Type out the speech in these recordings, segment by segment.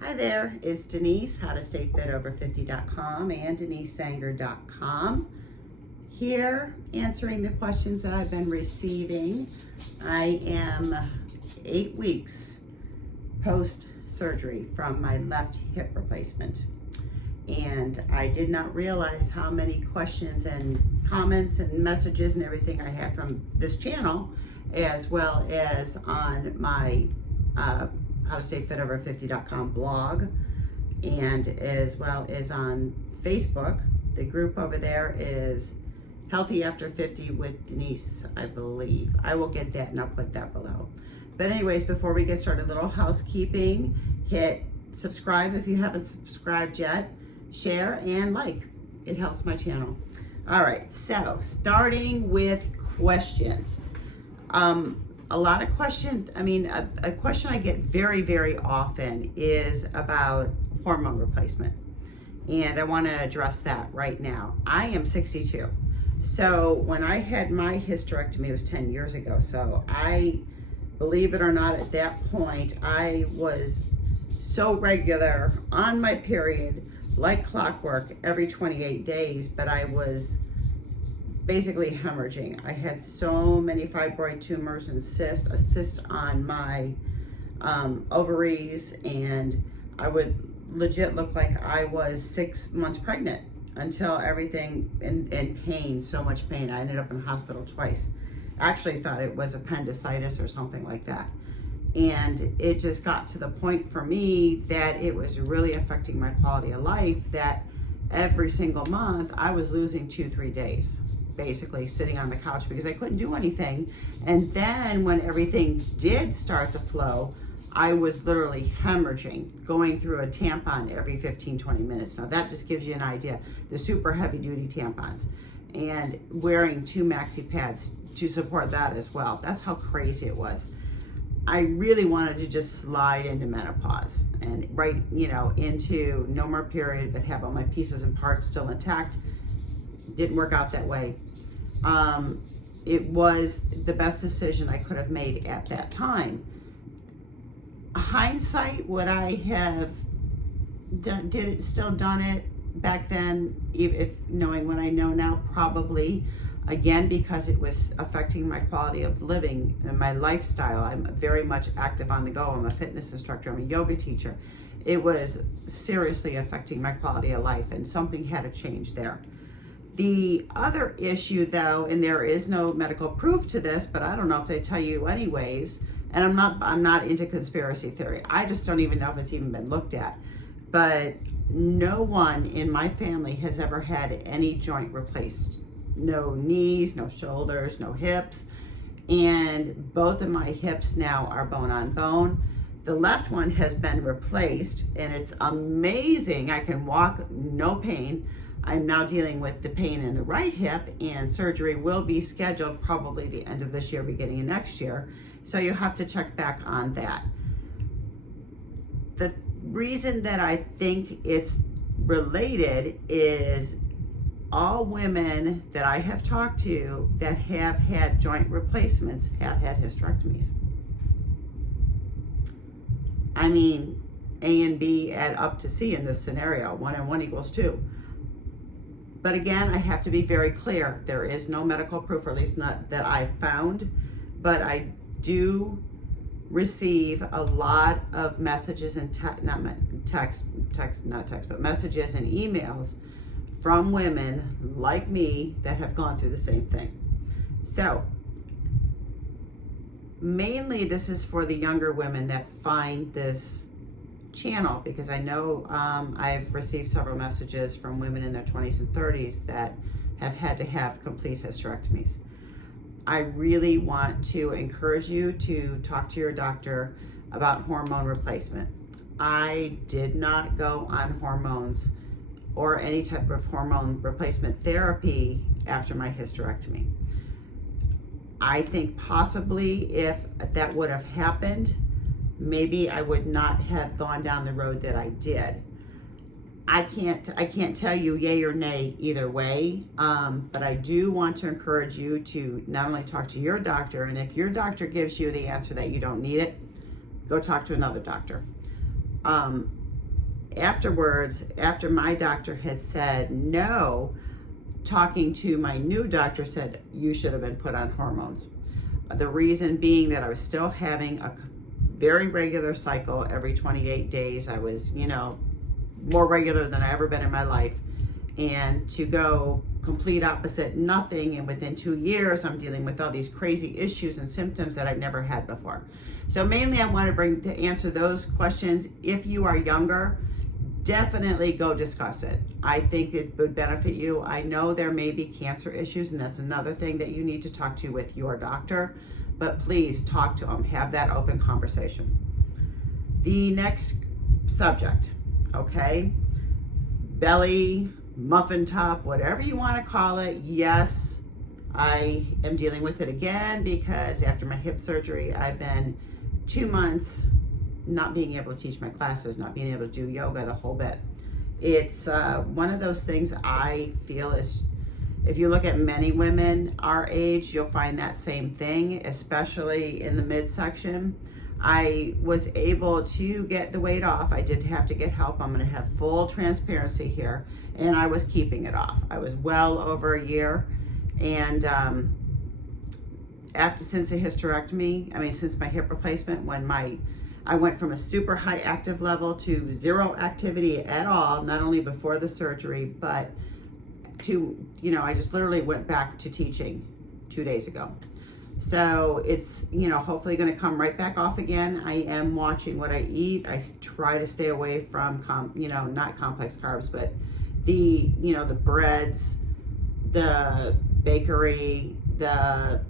Hi there, it's Denise, howtostayfitover50.com and denisesanger.com. Here, answering the questions that I've been receiving. I am 8 weeks post-surgery from my left hip replacement. And I did not realize how many questions and comments and messages and everything I had from this channel, as well as on my howtostayfitover50.com blog, and as well as on Facebook. The group over there is Healthy After 50 with Denise, I believe. I will get that and I'll put that below. But anyways, before we get started, a little housekeeping. Hit subscribe if you haven't subscribed yet. Share and like. It helps my channel. All right, so starting with questions. A lot of questions, a question I get very, very often is about hormone replacement. And I want to address that right now. I am 62. So when I had my hysterectomy, it was 10 years ago. So I, believe it or not, at that point, I was so regular on my period, like clockwork, every 28 days, but I was basically hemorrhaging. I had so many fibroid tumors and a cyst on my ovaries, and I would legit look like I was 6 months pregnant until everything in pain, so much pain. I ended up in the hospital twice. Actually thought it was appendicitis or something like that. And it just got to the point for me that it was really affecting my quality of life, that every single month I was losing 2-3 days, basically sitting on the couch because I couldn't do anything. And then when everything did start to flow, I was literally hemorrhaging, going through a tampon every 15-20 minutes. Now that just gives you an idea, the super heavy duty tampons, and wearing 2 maxi pads to support that as well. That's how crazy it was. I really wanted to just slide into menopause and right, into no more period, but have all my pieces and parts still intact. Didn't work out that way. It was the best decision I could have made at that time. Hindsight, would I have still done it back then, if knowing what I know now? Probably. Again, because it was affecting my quality of living and my lifestyle. I'm very much active on the go. I'm a fitness instructor. I'm a yoga teacher. It was seriously affecting my quality of life, and something had to change there. The other issue, though, and there is no medical proof to this, but I don't know if they tell you anyways, and I'm not into conspiracy theory. I just don't even know if it's even been looked at. But no one in my family has ever had any joint replaced. No knees, no shoulders, no hips. And both of my hips now are bone on bone. The left one has been replaced, and it's amazing. I can walk, no pain. I'm now dealing with the pain in the right hip, and surgery will be scheduled probably the end of this year, beginning of next year. So you'll have to check back on that. The reason that I think it's related is all women that I have talked to that have had joint replacements have had hysterectomies. I mean, A and B add up to C in this scenario. 1 and 1 equals 2. But again, I have to be very clear. There is no medical proof, or at least not that I found, but I do receive a lot of messages and messages and emails from women like me that have gone through the same thing. So mainly this is for the younger women that find this channel, because I know I've received several messages from women in their 20s and 30s that have had to have complete hysterectomies. I really want to encourage you to talk to your doctor about hormone replacement. I did not go on hormones or any type of hormone replacement therapy after my hysterectomy. I think possibly if that would have happened, maybe I would not have gone down the road that I did. I can't tell you yay or nay either way, but I do want to encourage you to not only talk to your doctor, and if your doctor gives you the answer that you don't need it, go talk to another doctor. afterwards, after my doctor had said no, talking to my new doctor said, you should have been put on hormones. The reason being that I was still having a very regular cycle every 28 days. I was, more regular than I ever been in my life. And to go complete opposite, nothing, and within 2 years, I'm dealing with all these crazy issues and symptoms that I'd never had before. So mainly I want to answer those questions. If you are younger, definitely go discuss it. I think it would benefit you. I know there may be cancer issues, and that's another thing that you need to talk to with your doctor, but please talk to them, have that open conversation. The next subject, okay, belly, muffin top, whatever you want to call it. Yes, I am dealing with it again because after my hip surgery, I've been 2 months not being able to teach my classes, not being able to do yoga, the whole bit. It's one of those things I feel is, if you look at many women our age, you'll find that same thing, especially in the midsection. I was able to get the weight off. I did have to get help. I'm going to have full transparency here. And I was keeping it off. I was well over a year. And since the hysterectomy, since my hip replacement, I went from a super high active level to zero activity at all, not only before the surgery, but to, I just literally went back to teaching 2 days ago. So it's, hopefully going to come right back off again. I am watching what I eat. I try to stay away from, not complex carbs, but the breads, the bakery, the,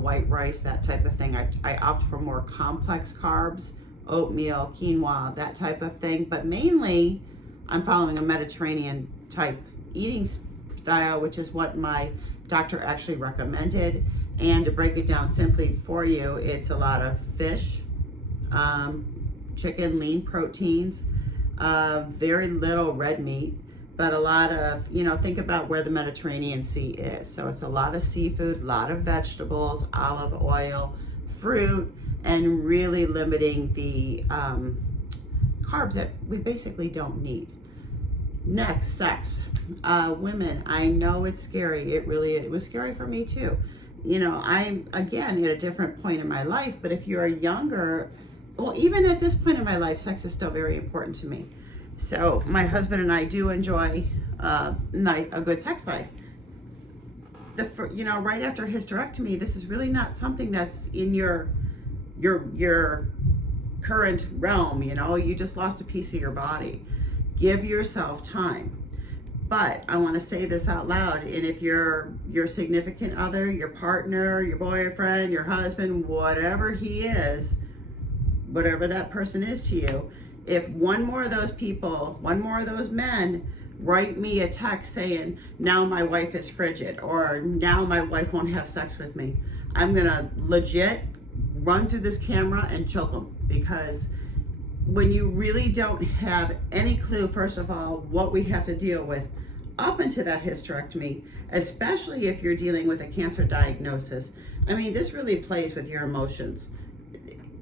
white rice, that type of thing. I opt for more complex carbs, oatmeal, quinoa, that type of thing. But mainly, I'm following a Mediterranean type eating style, which is what my doctor actually recommended. And to break it down simply for you, it's a lot of fish, chicken, lean proteins, very little red meat, but a lot of, think about where the Mediterranean Sea is. So it's a lot of seafood, a lot of vegetables, olive oil, fruit, and really limiting the carbs that we basically don't need. Next, sex. Women, I know it's scary. It was scary for me too. I'm, again, at a different point in my life, but if you're younger, well, even at this point in my life, sex is still very important to me. So my husband and I do enjoy a good sex life. Right after hysterectomy, this is really not something that's in your current realm. You just lost a piece of your body. Give yourself time. But I want to say this out loud, and if your significant other, your partner, your boyfriend, your husband, whatever he is, whatever that person is to you, if one more of those people, one more of those men write me a text saying, now my wife is frigid, or now my wife won't have sex with me, I'm going to legit run through this camera and choke them. Because when you really don't have any clue, first of all, what we have to deal with up into that hysterectomy, especially if you're dealing with a cancer diagnosis, this really plays with your emotions.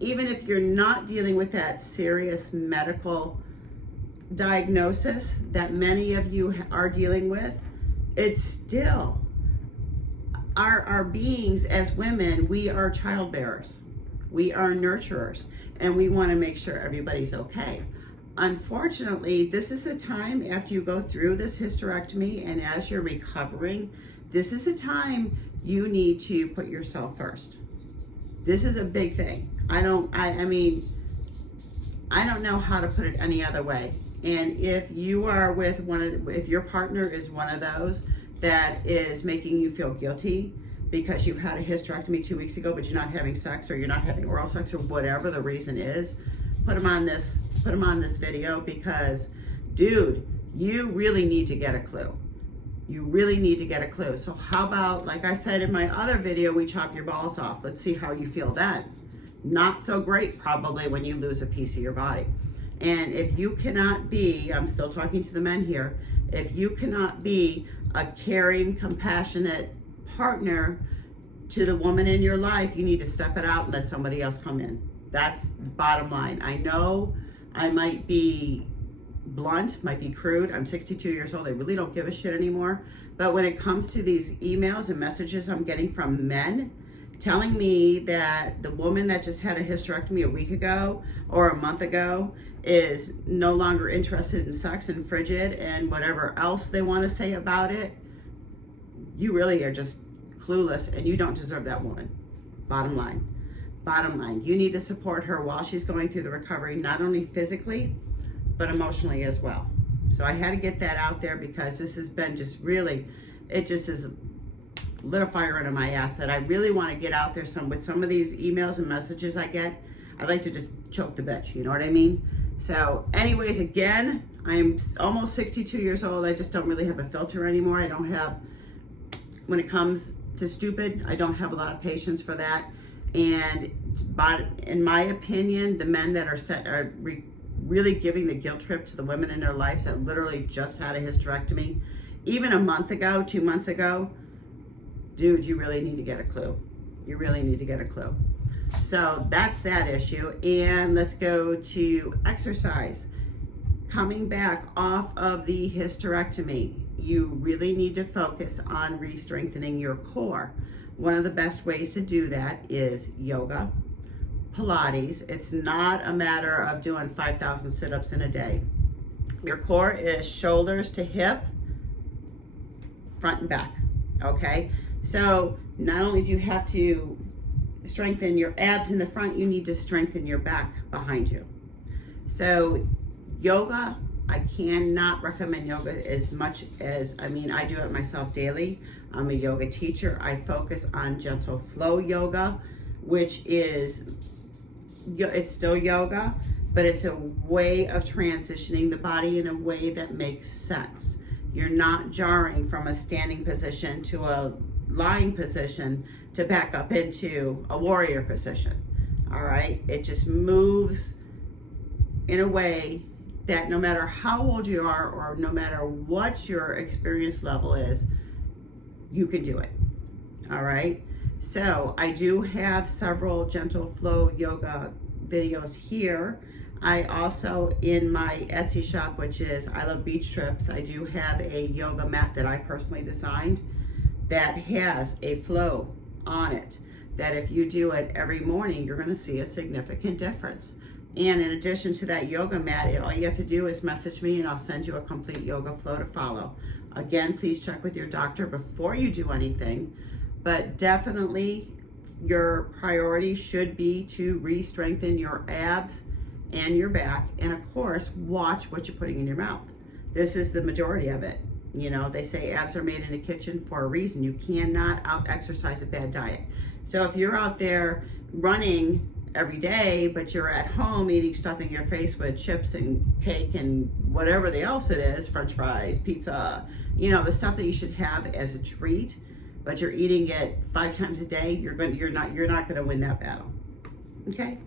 Even if you're not dealing with that serious medical diagnosis that many of you are dealing with, it's still our beings as women. We are childbearers, we are nurturers, and we want to make sure everybody's okay. Unfortunately, this is the time after you go through this hysterectomy and as you're recovering, this is the time you need to put yourself first. This is a big thing. I don't know how to put it any other way. And if you are with if your partner is one of those that is making you feel guilty because you had a hysterectomy 2 weeks ago, but you're not having sex, or you're not having oral sex, or whatever the reason is, put them on this video, because, dude, you really need to get a clue. You really need to get a clue. So how about, like I said in my other video, we chop your balls off. Let's see how you feel then. Not so great, probably, when you lose a piece of your body. And if you cannot be, I'm still talking to the men here, if you cannot be a caring, compassionate partner to the woman in your life, you need to step it out and let somebody else come in. That's the bottom line. I know I might be blunt, might be crude. I'm 62 years old. I really don't give a shit anymore. But when it comes to these emails and messages I'm getting from men telling me that the woman that just had a hysterectomy a week ago or a month ago is no longer interested in sex and frigid and whatever else they want to say about it, you really are just clueless and you don't deserve that woman. Bottom line. Bottom line, you need to support her while she's going through the recovery, not only physically, but emotionally as well. So I had to get that out there because this has been just really, it just is lit a fire under my ass that I really want to get out there with some of these emails and messages I get. I'd like to just choke the bitch, you know what I mean? So anyways, again, I'm almost 62 years old. I just don't really have a filter anymore. I don't have, when it comes to stupid, I don't have a lot of patience for that. And but in my opinion, the men that are really giving the guilt trip to the women in their lives that literally just had a hysterectomy, even a month ago, 2 months ago, dude, you really need to get a clue. You really need to get a clue. So that's that issue. And let's go to exercise. Coming back off of the hysterectomy, you really need to focus on re-strengthening your core. One of the best ways to do that is yoga, Pilates. It's not a matter of doing 5,000 sit-ups in a day. Your core is shoulders to hip, front and back, okay? So not only do you have to strengthen your abs in the front, you need to strengthen your back behind you. So yoga, I cannot recommend yoga as much as, I do it myself daily. I'm a yoga teacher. I focus on gentle flow yoga, which is, it's still yoga, but it's a way of transitioning the body in a way that makes sense. You're not jarring from a standing position to a lying position to back up into a warrior position. All right, it just moves in a way that no matter how old you are or no matter what your experience level is, you can do it. All right, so I do have several gentle flow yoga videos here. I also, in my Etsy shop, which is I Love Beach Trips, I do have a yoga mat that I personally designed that has a flow on it, that if you do it every morning, you're going to see a significant difference. And in addition to that yoga mat, all you have to do is message me and I'll send you a complete yoga flow to follow. Again, please check with your doctor before you do anything, but definitely your priority should be to re-strengthen your abs and your back, and of course, watch what you're putting in your mouth. This is the majority of it. You know, they say abs are made in the kitchen for a reason. You cannot out-exercise a bad diet. So if you're out there running every day, but you're at home eating stuff in your face with chips and cake and whatever else it is, French fries, pizza, you know, the stuff that you should have as a treat, but you're eating it 5 times a day, you're not going to win that battle. Okay?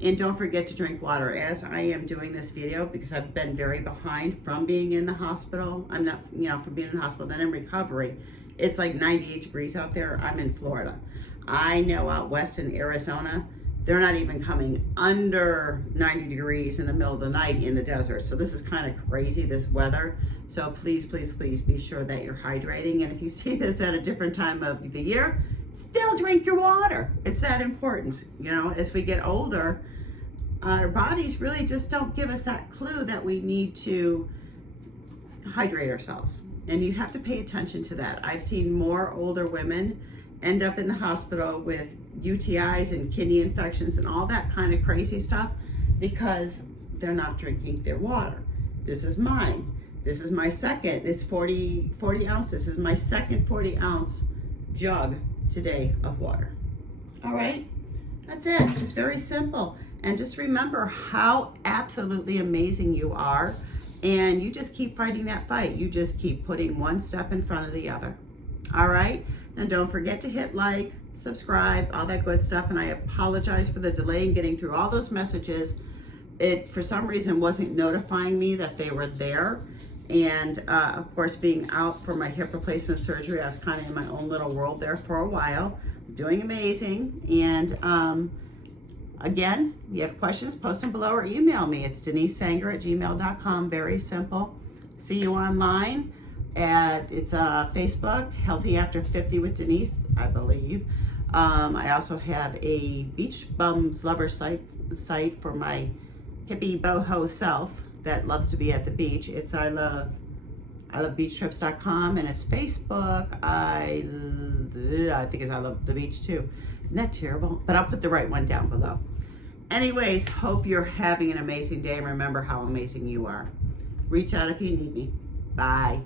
And don't forget to drink water. As I am doing this video, because I've been very behind from being in the hospital, I'm not, you know, from being in the hospital, then in recovery, it's like 98 degrees out there. I'm in Florida. I know out west in Arizona, they're not even coming under 90 degrees in the middle of the night in the desert. So this is kind of crazy, this weather. So please, please, please be sure that you're hydrating. And if you see this at a different time of the year, still drink your water. It's that important. You know, as we get older, our bodies really just don't give us that clue that we need to hydrate ourselves. And you have to pay attention to that. I've seen more older women end up in the hospital with UTIs and kidney infections and all that kind of crazy stuff because they're not drinking their water. This is mine. This is my second. It's 40 ounces. This is my second 40-ounce jug today of water. All right, that's it. Just very simple. And just remember how absolutely amazing you are. And you just keep fighting that fight. You just keep putting one step in front of the other. All right? And don't forget to hit like, subscribe, all that good stuff. And I apologize for the delay in getting through all those messages. It, for some reason, wasn't notifying me that they were there. And of course, being out for my hip replacement surgery, I was kind of in my own little world there for a while. Doing amazing. And Again, you have questions, post them below or email me. It's denisesanger@gmail.com. Very simple. See you online. It's Facebook, Healthy After 50 with Denise, I believe. I also have a Beach Bums Lover site for my hippie boho self that loves to be at the beach. It's I love beachtrips.com, and it's Facebook. I think it's I Love the Beach too. Isn't that terrible? But I'll put the right one down below. Anyways, hope you're having an amazing day, and remember how amazing you are. Reach out if you need me. Bye.